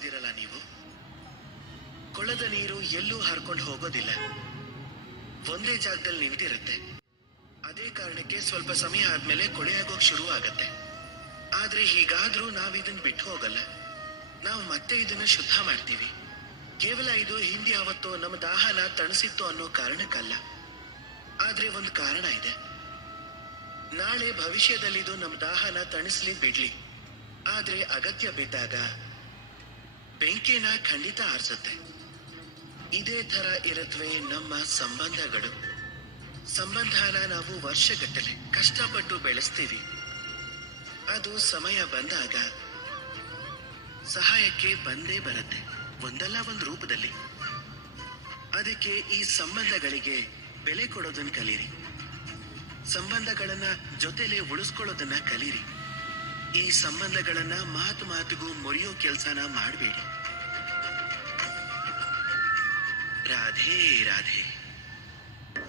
ಗಮನಿಸಿದಿರಲ್ಲ ನೀವು? ಕೊಳದ ನೀರು ಎಲ್ಲೂ ಹರ್ಕೊಂಡು ಹೋಗೋದಿಲ್ಲ, ಒಂದೇ ಜಾಗದಲ್ಲಿ ನಿಂತಿರುತ್ತೆ. ಅದೇ ಕಾರಣಕ್ಕೆ ಸ್ವಲ್ಪ ಸಮಯ ಆದ್ಮೇಲೆ ಕೊಳೆಯಾಗೋಕ್ ಶುರು ಆಗತ್ತೆ. ಆದ್ರೆ ಹೀಗಾದ್ರೂ ನಾವಿದನ್ ಬಿಟ್ಟು ಹೋಗಲ್ಲ. ನಾವು ಮತ್ತೆ ಇದನ್ನ ಶುದ್ಧ ಮಾಡ್ತೀವಿ. ಕೇವಲ ಇದು ಹಿಂದೆ ಯಾವತ್ತೋ ನಮ್ಮ ದಾಹನ ತಣಿಸಿತ್ತು ಅನ್ನೋ ಕಾರಣಕ್ಕಲ್ಲ. ಆದ್ರೆ ಒಂದು ಕಾರಣ ಇದೆ. ನಾಳೆ ಭವಿಷ್ಯದಲ್ಲಿ ಇದು ನಮ್ಮ ದಾಹನ ತಣಿಸ್ಲಿ ಬಿಡ್ಲಿ, ಆದ್ರೆ ಅಗತ್ಯ ಬಿದ್ದಾಗ ಬೆಂಕಿನ ಖಂಡಿತ ಆರಿಸುತ್ತೆ. ಇದೇ ತರ ಇರುತ್ತವೆ ನಮ್ಮ ಸಂಬಂಧಗಳು. ಸಂಬಂಧನ ನಾವು ವರ್ಷಗಟ್ಟಲೆ ಕಷ್ಟಪಟ್ಟು ಬೆಳೆಸ್ತೀವಿ. ಅದು ಸಮಯ ಬಂದಾಗ ಸಹಾಯಕ್ಕೆ ಬಂದೇ ಬರುತ್ತೆ, ಒಂದಲ್ಲ ಒಂದು ರೂಪದಲ್ಲಿ. ಅದಕ್ಕೆ ಈ ಸಂಬಂಧಗಳಿಗೆ ಬೆಲೆ ಕೊಡೋದನ್ನ ಕಲೀರಿ. ಸಂಬಂಧಗಳನ್ನ ಜೊತೆಲೆ ಉಳಿಸ್ಕೊಳ್ಳೋದನ್ನ ಕಲೀರಿ. ಈ ಸಂಬಂಧಗಳನ್ನ ಮಾತಿಗೂ ಮುರಿಯೋ ಕೆಲ್ಸನ ಮಾಡಬೇಡಿ. ರಾಧೇ ರಾಧೇ.